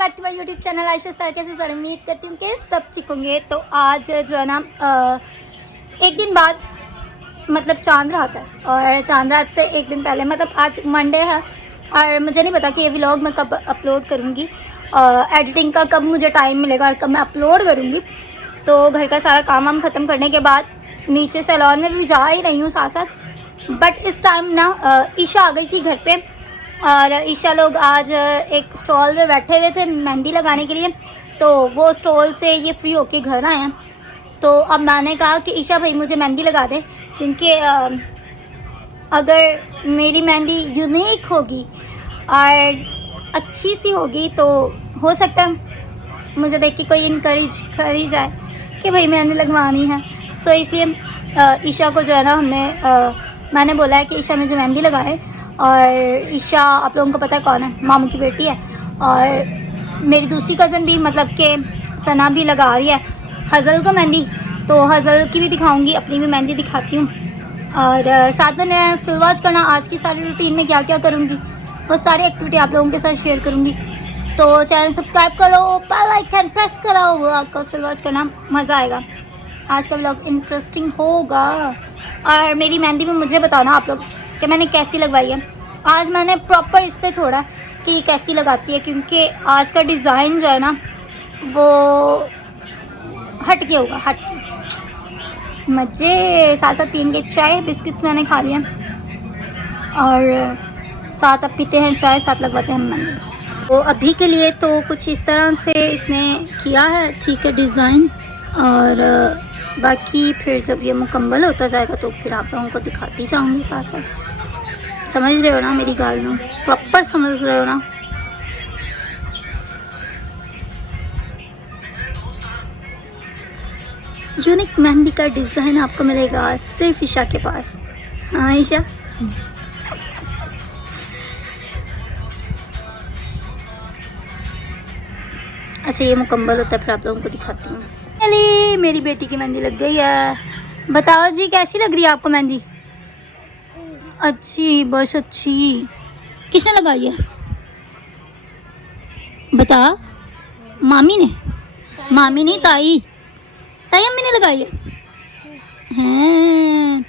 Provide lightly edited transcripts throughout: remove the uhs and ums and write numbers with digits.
Back to my YouTube channel Ayesha star. कैसे sir, उम्मीद करती हूँ कि सब ठीक होंगे। तो आज जो है ना एक दिन बाद मतलब चांद रात है, और चांद रात से एक दिन पहले मतलब आज मंडे है, और मुझे नहीं पता कि ये व्लॉग मैं कब अपलोड करूँगी, एडिटिंग का कब मुझे टाइम मिलेगा और कब मैं अपलोड करूँगी। तो घर का सारा काम वाम ख़त्म करने के बाद नीचे सैलून में भी जा ही रही हूँ साथ साथ। बट इस टाइम ना ईशा आ गई थी घर पे, और ईशा लोग आज एक स्टॉल में बैठे हुए थे मेहंदी लगाने के लिए। तो वो स्टॉल से ये फ्री होके घर आए हैं। तो अब मैंने कहा कि ईशा भाई मुझे मेहंदी लगा दे, क्योंकि अगर मेरी मेहंदी यूनिक होगी और अच्छी सी होगी तो हो सकता है मुझे देख के कोई इनकरेज कर ही जाए कि भाई मेहंदी लगवानी है। सो इसलिए ईशा को जो है ना मैंने बोला है कि ईशा मुझे मेहंदी लगाए। और ईशा आप लोगों को पता है कौन है, मामू की बेटी है। और मेरी दूसरी कज़न भी मतलब कि सना भी लगा रही है हज़ल को मेहंदी। तो हज़ल की भी दिखाऊंगी, अपनी भी मेहंदी दिखाती हूँ। और साथ में मैं स्टिल वॉच करना आज की सारी रूटीन में क्या क्या करूँगी, वो सारी एक्टिविटी आप लोगों के साथ शेयर करूँगी। तो चैनल सब्सक्राइब करो, बेल आइकन प्रेस करो, वो आपको स्टिल वॉच करना मज़ा आएगा। आज का व्लॉग इंटरेस्टिंग होगा। और मेरी मेहंदी में मुझे बताओ ना आप लोग कि मैंने कैसी लगवाई है। आज मैंने प्रॉपर इस पे छोड़ा कि कैसी लगाती है, क्योंकि आज का डिज़ाइन जो है ना वो हट के होगा, हट के। मज़े साथ साथ पियेंगे चाय, बिस्किट्स मैंने खा लिया, और साथ अब पीते हैं चाय, साथ लगवाते हैं मेहंदी। तो अभी के लिए तो कुछ इस तरह से इसने किया है, ठीक है डिज़ाइन। और बाकी फिर जब ये मुकम्मल होता जाएगा तो फिर आप लोगों को दिखाती जाऊंगी साथ साथ। समझ रहे हो ना मेरी गाल में, प्रॉपर समझ रहे हो ना। यूनिक मेहंदी का डिज़ाइन आपको मिलेगा सिर्फ ईशा के पास। हाँ ईशा, अच्छा ये मुकम्मल होता है फिर आप लोगों को दिखाती हूँ। चलिए मेरी बेटी की मेहंदी लग गई है। बताओ जी कैसी लग रही है आपको मेहंदी? अच्छी, बस अच्छी। किसने लगाई है बता? मामी ने? मामी नहीं, ताई, ताई अम्मी ने लगाई है। हैं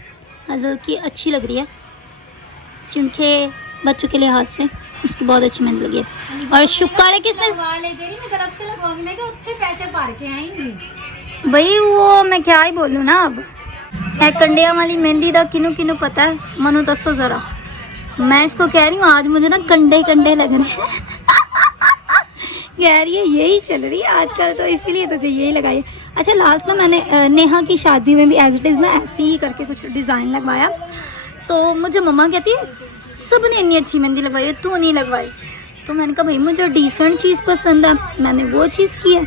हज़ल की अच्छी लग रही है, क्योंकि बच्चों के लिहाज से उसकी बहुत अच्छी मेहंदी लगी है। और शुक्र है किसने भाई, वो मैं क्या ही बोलूँ ना। अब कंडिया वाली मेहंदी दा किनू किनू पता है, मनु दसो ज़रा। मैं इसको कह रही हूँ आज मुझे ना कंडे कंडे लग रहे हैं। कह रही है यही चल रही है आजकल, तो इसीलिए तो यही लगाई है। अच्छा लास्ट में मैंने नेहा की शादी में भी एज इट इज़ ना ऐसे ही करके कुछ डिज़ाइन लगवाया। तो मुझे मम्मा कहती है सब ने इतनी अच्छी मेहंदी लगवाई है, तू नहीं लगवाई। तो मैंने कहा भाई मुझे डिसेंट चीज़ पसंद है, मैंने वो चीज़ की है।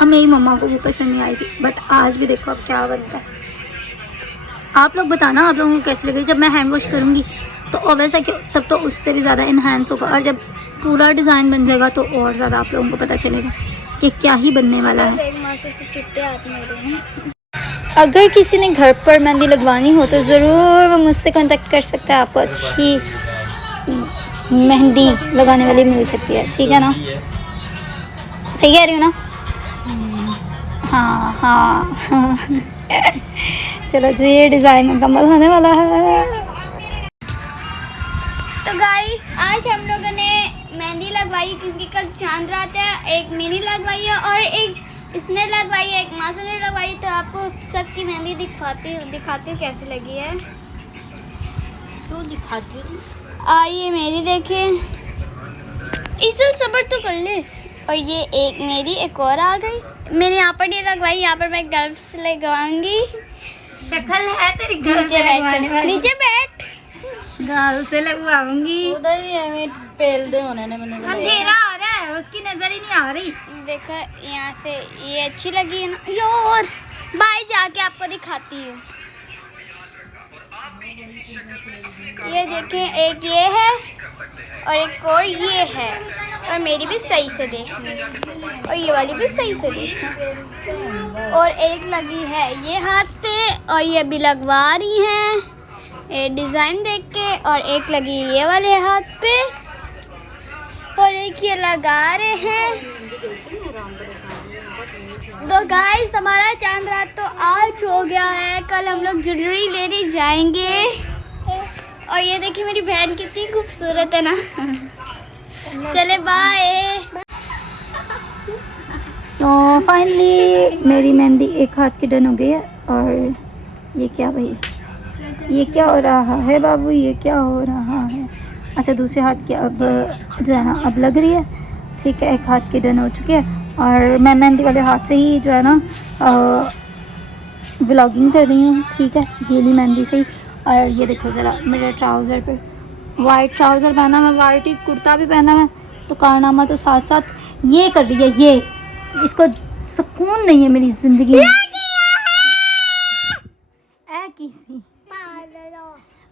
अब मेरी मम्मा को वो पसंद नहीं आई थी, बट आज भी देखो अब क्या बनता है। आप लोग बताना आप लोगों को कैसी लग रही। जब मैं हैंड वॉश करूँगी तो ऑब्वियस कि तब तो उससे भी ज़्यादा इन्हांस होगा, और जब पूरा डिज़ाइन बन जाएगा तो और ज़्यादा आप लोगों को पता चलेगा कि क्या ही बनने वाला है। अगर किसी ने घर पर मेहंदी लगवानी हो तो ज़रूर वो मुझसे कांटेक्ट कर सकता है। आपको अच्छी मेहंदी लगाने वाली मिल सकती है, ठीक है ना? सही कह रही हूँ ना? हाँ हाँ, हाँ। चलो जी ये डिज़ाइन मुकम्मल होने वाला है। तो गाइस आज हम लोगों ने मेहंदी लगवाई, क्योंकि कल चांद रात है। एक मैंने लगवाई है और एक इसने लगवाई है, एक मासूम ने लगवाई। तो आपको सबकी मेहंदी दिखाती हूँ कैसी लगी है। तो दिखाती हूँ। और ये मेरी देखें, इसल सब्र तो कर ले। और ये एक मेरी एक और आ गई। मैंने यहाँ पर ये लगवाई, यहाँ पर मैं गर्ल्स लगवाऊंगी। शक्ल है तेरी गर्ल से लगवाने वाली। नीचे बैठ, गर्ल से लगवाऊंगी। उधर भी है पेल दे होने ने मैंने अंधेरा आ रहा है, उसकी नजर ही नहीं आ रही। देखो यहाँ से ये अच्छी लगी है ना यार। बाहर जाके आपको दिखाती हूँ। ये देखें, एक ये है और एक और ये है। और मेरी भी सही से देखनी, और ये वाली भी सही से देखनी। और एक लगी है ये हाथ पे, और ये भी लगवा रही हैं ये डिज़ाइन देख के। और एक लगी ये वाले हाथ पे, और एक ये लगा रहे हैं। तो गाइस हमारा चांद रात तो आज हो गया है। कल हम लोग ज्वेलरी लेने जाएंगे। और ये देखिए मेरी बहन कितनी खूबसूरत है ना। चले बाय। सो फाइनली मेरी मेहंदी एक हाथ की डन हो गई है। और ये क्या भाई, ये क्या हो रहा है बाबू, ये क्या हो रहा है? अच्छा दूसरे हाथ की अब जो है ना अब लग रही है। ठीक है, एक हाथ की डन हो चुकी है। और मैं मेहंदी वाले हाथ से ही जो है ना व्लॉगिंग कर रही हूँ। ठीक है, गीली मेहंदी से ही। और ये देखो ज़रा मेरे ट्राउज़र पे वाइट ट्राउज़र पहना है, वाइट ही कुर्ता भी पहना है। तो कारनामा तो साथ साथ ये कर रही है। ये इसको सुकून नहीं है मेरी ज़िंदगी में। किसी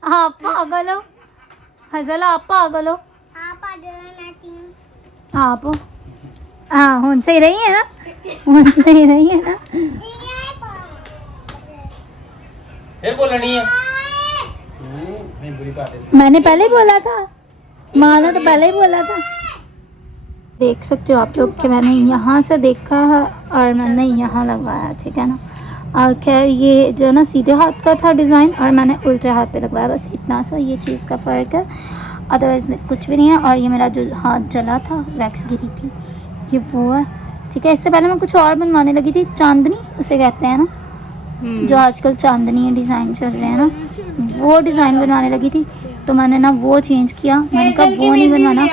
हाँ पागल हो हजला, आप पागल हो। आप हाँ हुन सही रही है ना, हुन सही रही है ना। फिर बोलनी है। मैंने पहले ही बोला था, माना तो पहले ही बोला था। देख सकते हो आप लोग कि मैंने यहाँ से देखा है और मैंने यहाँ लगवाया। ठीक है ना। खैर ये जो है ना सीधे हाथ का था डिज़ाइन और मैंने उल्टे हाथ पे लगवाया, बस इतना सा ये चीज़ का फ़र्क है। अदरवाइज़ कुछ भी नहीं है। और ये मेरा जो हाथ जला था, वैक्स गिरी थी, ये वो है। ठीक है, इससे पहले मैं कुछ और बनवाने लगी थी, चांदनी उसे कहते हैं ना, जो आजकल चांदनी डिज़ाइन चल रहे हैं ना, वो डिज़ाइन बनवाने लगी थी। तो मैंने ना वो चेंज किया। मैंने कहा वो नहीं बनवाना,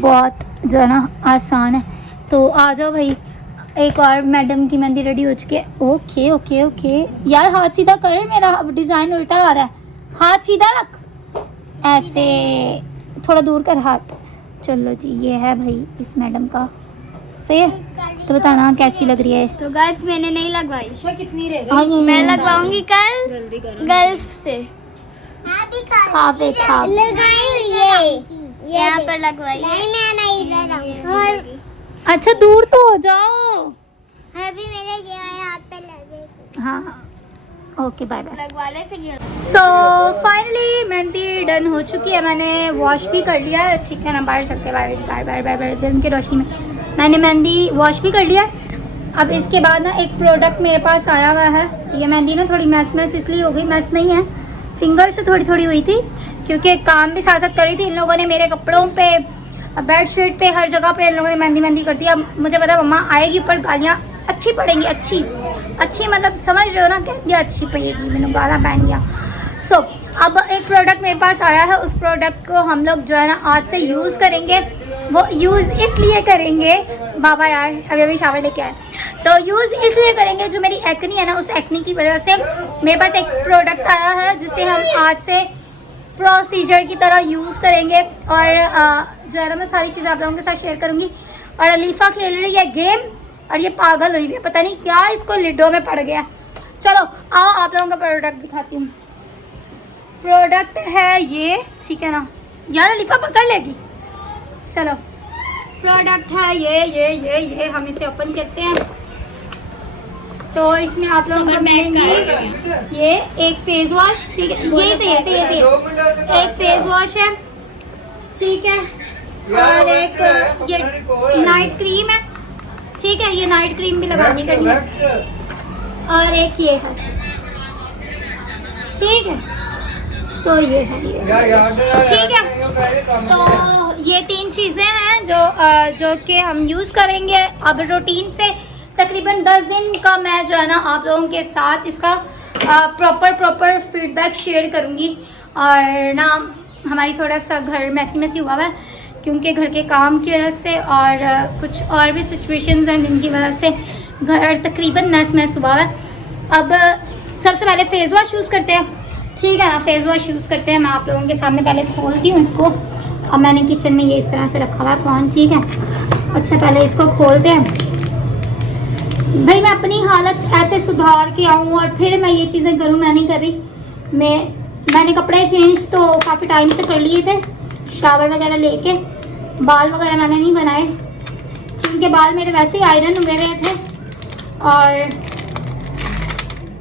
बहुत जो है ना आसान है। तो आ जाओ भाई। एक और मैडम की मेहंदी रेडी हो चुकी है। ओके ओके ओके यार, हाथ सीधा कर, मेरा डिज़ाइन उल्टा आ रहा है। हाथ सीधा रख, ऐसे थोड़ा दूर कर हाथ। चलो जी, ये है भाई इस मैडम का। सही है, तो बताना कैसी लग रही है। तो गाइस मैंने नहीं लगवाई, कितनी रह गई? मैं लगवाऊंगी कल जल्दी करो। गल्फ से। खावे खावे यहाँ पर लगवाई और अच्छा दूर तो हो जाओ। अभी मेरे हाथ पे लगे। हाँ ओके बाय बाय। लगवा ले फिर। सो फाइनली मेहंदी डन हो चुकी है। मैंने वॉश भी कर लिया है। ठीक है ना, बाहर सकते बार बार बार बार बार दिन की रोशनी में मैंने मेहंदी वॉश भी कर लिया। अब इसके बाद ना एक प्रोडक्ट मेरे पास आया हुआ है। ये मेहंदी ना थोड़ी मैस इसलिए हो गई, मैस नहीं है, फिंगर से थोड़ी थोड़ी हुई थी, क्योंकि काम भी साथ साथ करी थी। इन लोगों ने मेरे कपड़ों पे, बेडशीट पे, हर जगह पे इन लोगों ने मेहंदी कर दी। अब मुझे पता मम्मा आएगी पर गालियाँ अच्छी पड़ेंगी, अच्छी मतलब समझ रहे हो ना, कह दिया अच्छी पड़ेगी, मैंने गाला पहन दिया। सो अब एक प्रोडक्ट मेरे पास आया है। उस प्रोडक्ट को हम लोग जो है ना आज से यूज़ करेंगे। वो यूज़ इसलिए करेंगे, बाबा यार अभी शावर लेके आए, तो यूज़ इसलिए करेंगे जो मेरी एक्नी है ना, उस एक्नी की वजह से मेरे पास एक प्रोडक्ट आया है जिसे हम आज से प्रोसीजर की तरह यूज़ करेंगे। और जो है ना मैं सारी चीज़ें आप लोगों के साथ शेयर करूँगी। और अलीफ़ा खेल रही है गेम और ये पागल हुई है, पता नहीं क्या इसको लिडो में पड़ गया। चलो आओ आप लोगों का प्रोडक्ट दिखाती हूँ। प्रोडक्ट है ये, ठीक है ना यार, अलीफ़ा पकड़ लेगी। चलो प्रोडक्ट है ये हम इसे ओपन करते हैं। तो इसमें आप लोगों को मिलेंगी ये एक फेस वॉश। ठीक है, ये सही है, एक फेस वॉश है। ठीक है, और एक ये नाइट क्रीम है। ठीक है, ये नाइट क्रीम भी लगानी करनी है। और एक ये है। ठीक है, तो ये है ठीक है। तो ये 3 चीज़ें हैं जो कि हम यूज़ करेंगे अब रूटीन से। तकरीबन 10 दिन का मैं जो है ना आप लोगों के साथ इसका प्रॉपर फीडबैक शेयर करूँगी। और ना हमारी थोड़ा सा घर मैसी हुआ है, क्योंकि घर के काम की वजह से और कुछ और भी सिचुएशंस हैं जिनकी वजह से घर तकरीबन नस हुआ है। अब सबसे पहले फेस वॉश यूज़ करते हैं। ठीक है ना, फेस वॉश यूज़ करते हैं। मैं आप लोगों के सामने पहले खोलती हूँ इसको। अब मैंने किचन में ये इस तरह से रखा हुआ है फ़ोन। ठीक है, अच्छा पहले इसको खोलते हैं। भाई मैं अपनी हालत ऐसे सुधार के आऊँ और फिर मैं ये चीज़ें करूँ, मैं नहीं कर रही। मैंने कपड़े चेंज तो काफ़ी टाइम से कर लिए थे, शावर वगैरह लेके। बाल वगैरह मैंने नहीं बनाए क्योंकि बाल मेरे वैसे ही आयरन हुए गए थे। और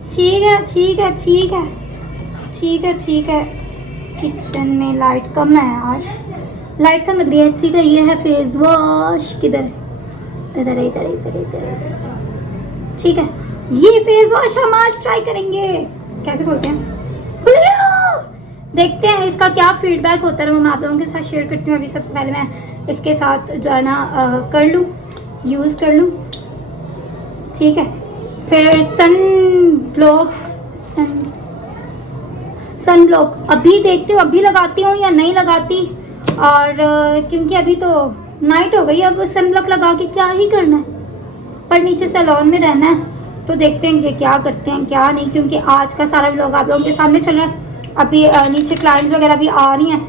ठीक है किचन में लाइट कम है यार, लाइट कम लग रही है, ठीक है। ये है फेस वॉश, किधर है? इधर इधर इधर इधर, ठीक है। ये फेस वॉश हम आज ट्राई करेंगे। कैसे खोलते हैं? खुल गया। देखते हैं इसका क्या फीडबैक होता है, वो मैं आप लोगों के साथ शेयर करती हूँ। अभी सबसे पहले मैं इसके साथ जो है ना कर लूँ, यूज़ कर लूँ, ठीक है। फिर सन ब्लॉक अभी देखती हूँ, अभी लगाती हूँ या नहीं लगाती। और क्योंकि अभी तो नाइट हो गई, अब सन ब्लॉक लगा के क्या ही करना है, पर नीचे सैलून में रहना है। तो देखते हैं कि क्या करते हैं क्या नहीं, क्योंकि आज का सारा व्लॉग आप लोगों के सामने चल रहा है। अभी नीचे क्लाइंट्स वगैरह भी आ रही हैं,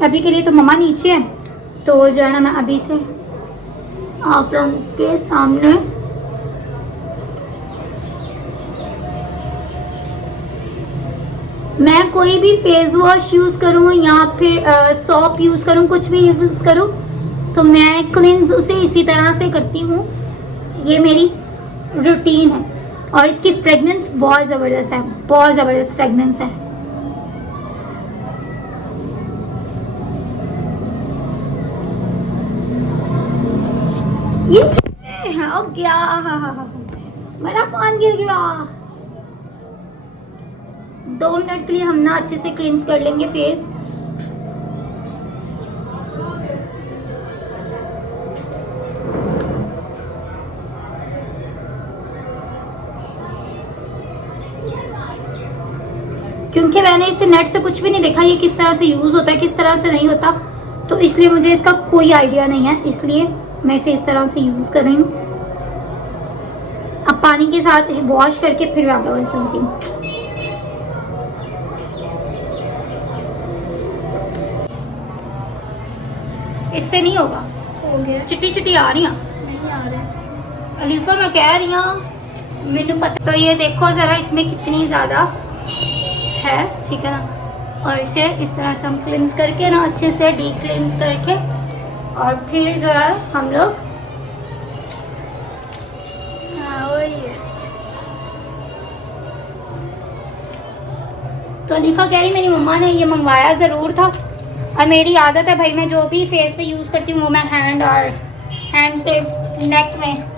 अभी के लिए तो मम्मा नीचे हैं। तो जो है ना मैं अभी से आप लोगों के सामने मैं कोई भी फेस वॉश यूज़ करूँ या फिर सॉप यूज़ करूँ, कुछ भी यूज़ करूँ, तो मैं क्लिनज उसे इसी तरह से करती हूँ। ये मेरी रूटीन है। और इसकी फ्रेगनेंस बहुत ज़बरदस्त है, बहुत ज़बरदस्त फ्रेगनेंस है। ये हो गया, मेरा फोन गिर गया। 2 मिनट के लिए हम ना अच्छे से क्लींस कर लेंगे फेस। क्योंकि मैंने इसे नेट से कुछ भी नहीं देखा, ये किस तरह से यूज़ होता है किस तरह से नहीं होता, तो इसलिए मुझे इसका कोई आइडिया नहीं है, इसलिए मैं इसे इस तरह से यूज़ कर रही हूँ। अब पानी के साथ वॉश करके फिर मैं आप लोगों से मिलती हूँ। इससे नहीं होगा, हो गया। चिट्टी चिट्टी आ रही हैं। नहीं आ रहा। अलीफा मैं कह रही हूँ, मैंने पता। तो ये देखो ज़रा इसमें कितनी ज़्यादा है, ठीक है ना। और इसे इस तरह से हम क्लींस करके ना अच्छे से डी क्लींस करके, और फिर जो है हम लोग हाँ वही है। तो अलीफा कह रही मेरी मम्मा ने ये मंगवाया ज़रूर था। और मेरी आदत है भाई, मैं जो भी फेस पे यूज़ करती हूँ वो मैं हैंड पे, नेक में।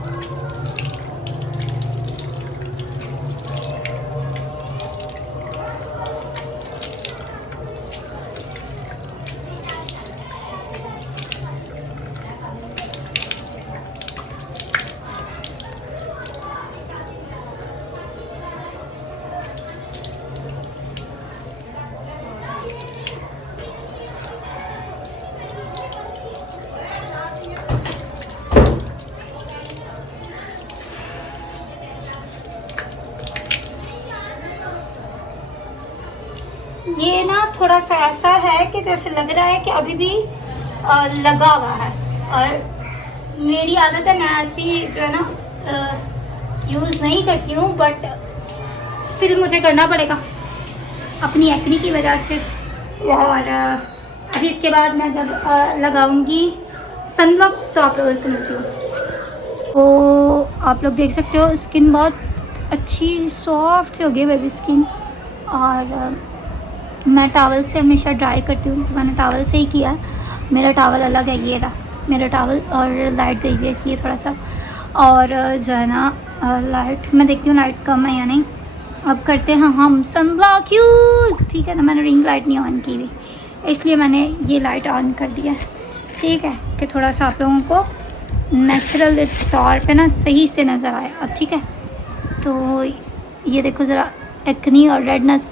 ये ना थोड़ा सा ऐसा है कि जैसे लग रहा है कि अभी भी लगा हुआ है। और मेरी आदत है, मैं ऐसी जो है ना यूज़ नहीं करती हूँ, बट स्टिल मुझे करना पड़ेगा अपनी एक्नी की वजह से। और अभी इसके बाद मैं जब लगाऊंगी सनब्लॉक तो आप लोगों से मिलती हूँ। तो आप लोग देख सकते हो स्किन बहुत अच्छी सॉफ्ट हो गई बेबी स्किन। और मैं टॉवल से हमेशा ड्राई करती हूँ, तो मैंने टॉवल से ही किया है। मेरा टॉवल अलग है, ये रहा मेरा टॉवल। और लाइट गई है इसलिए थोड़ा सा, और जो है ना लाइट मैं देखती हूँ लाइट कम है या नहीं। अब करते हैं हम सनब्लॉक यूज़, ठीक है ना। मैंने रिंग लाइट नहीं ऑन की हुई, इसलिए मैंने ये लाइट ऑन कर दिया है, ठीक है, कि थोड़ा सा आप लोगों को नेचुरल तौर पे ना सही से नज़र आए अब, ठीक है। तो ये देखो ज़रा एक्नी और रेडनेस।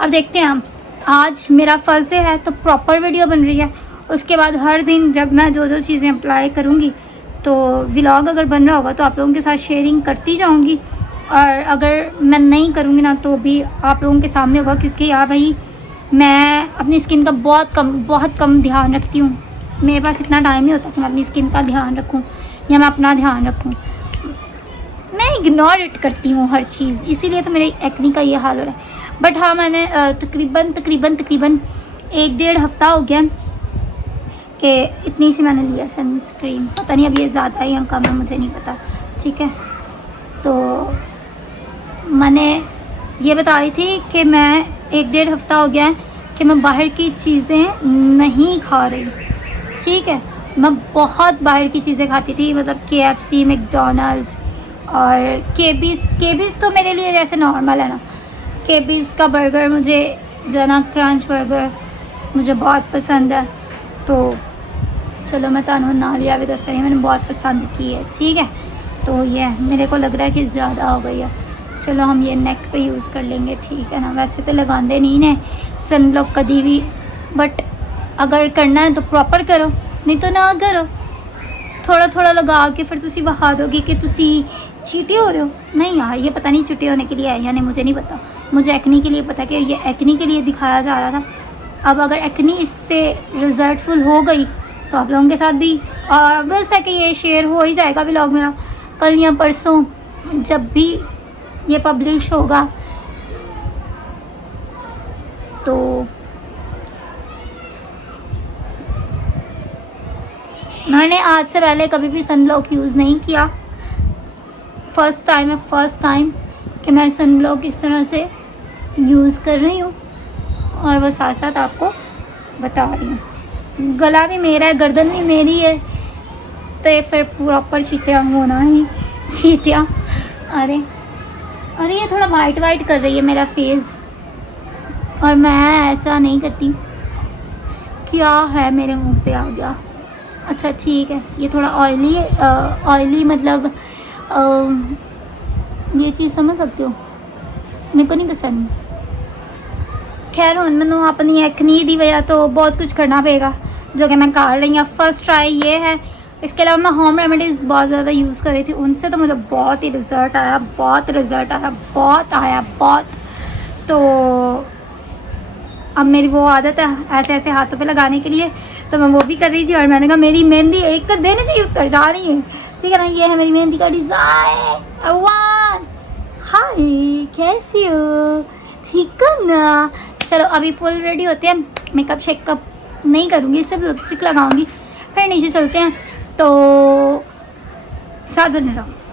अब देखते हैं हम, आज मेरा फर्स्ट डे है तो प्रॉपर वीडियो बन रही है। उसके बाद हर दिन जब मैं जो जो चीज़ें अप्लाई करूँगी तो व्लॉग अगर बन रहा होगा तो आप लोगों के साथ शेयरिंग करती जाऊँगी। और अगर मैं नहीं करूँगी ना तो भी आप लोगों के सामने होगा, क्योंकि यार भाई मैं अपनी स्किन का बहुत कम ध्यान रखती हूँ। मेरे पास इतना टाइम नहीं होता कि मैं अपनी स्किन का ध्यान रखूँ या मैं अपना ध्यान रखूँ। मैं इग्नोर इट करती हूँ हर चीज़, इसीलिए तो मेरे एक्नी का ये हाल हो रहा है। बट हाँ, मैंने तकरीबन 1-1.5 हफ़्ता हो गया कि इतनी सी मैंने लिया सनस्क्रीन। पता नहीं अब ये ज़्यादा है या कम है, मुझे नहीं पता, ठीक है। तो मैंने ये बता रही थी कि मैं 1-1.5 हफ़्ता हो गया है कि मैं बाहर की चीज़ें नहीं खा रही। ठीक है। मैं बहुत बाहर की चीज़ें खाती थी, मतलब KFC, मैकडोनल्ड्स और केबीज़ तो मेरे लिए जैसे नॉर्मल है ना। केबीज़ का बर्गर मुझे जो है ना, क्रंच बर्गर मुझे बहुत पसंद है। तो चलो मैं तानू ना लिया भी दस रही, मैंने बहुत पसंद की है, ठीक है। तो ये मेरे को लग रहा है कि ज़्यादा हो गई है। चलो हम ये नेक पे यूज़ कर लेंगे, ठीक है ना। वैसे तो लगाते नहीं ने सन ब्लॉक कभी भी, बट अगर करना है तो प्रॉपर करो, नहीं तो ना करो। थोड़ा थोड़ा लगा के फिर तुसी बहा दोगे कि तुसी चीटे हो रहे हो। नहीं यार, ये पता नहीं चीटे होने के लिए है या नहीं, मुझे नहीं पता। मुझे एक्नी के लिए पता कि ये एक्नी के लिए दिखाया जा रहा था। अब अगर एक्नी इससे रिजल्टफुल हो गई तो आप लोगों के साथ भी, और बस है कि ये शेयर हो ही जाएगा व्लॉग मेरा कल या परसों, जब भी ये पब्लिश होगा। तो मैंने आज से पहले कभी भी सनब्लॉक यूज़ नहीं किया। फर्स्ट टाइम कि मैं सनब्लॉक इस तरह से यूज़ कर रही हूँ, और वो साथ साथ आपको बता रही हूँ। गला भी मेरा है, गर्दन भी मेरी है, तो ये फिर प्रॉपर चीटियाँ होना ही चीटियाँ। अरे ये थोड़ा वाइट कर रही है मेरा फेस, और मैं ऐसा नहीं करती। क्या है मेरे मुंह पे आ गया। अच्छा ठीक है, ये थोड़ा ऑयली मतलब ये चीज़ समझ सकते हो, मेरे को नहीं पसंद। खैर हुण मैनू अपनी एक्नी की वजह तो बहुत कुछ करना पड़ेगा, जो कि मैं कर रही हूँ। फर्स्ट ट्राई ये है। इसके अलावा मैं होम रेमेडीज़ बहुत ज़्यादा यूज़ कर रही थी, उनसे तो मुझे बहुत ही रिज़ल्ट आया, बहुत। तो अब मेरी वो आदत है ऐसे ऐसे हाथों पे लगाने के लिए, तो मैं वो भी कर रही थी। और मैंने कहा मेरी मेहंदी एक दिन चाहिए उतर जा रही है, ठीक है ना। ये है मेरी मेहंदी का डिज़ाइन। अवान हाय, कैसी हो, ठीक है ना। चलो अभी फुल रेडी होते हैं। मेकअप शेकअप नहीं करूँगी, सिर्फ लिपस्टिक लगाऊंगी, फिर नीचे चलते हैं। तो साथ बने रहो।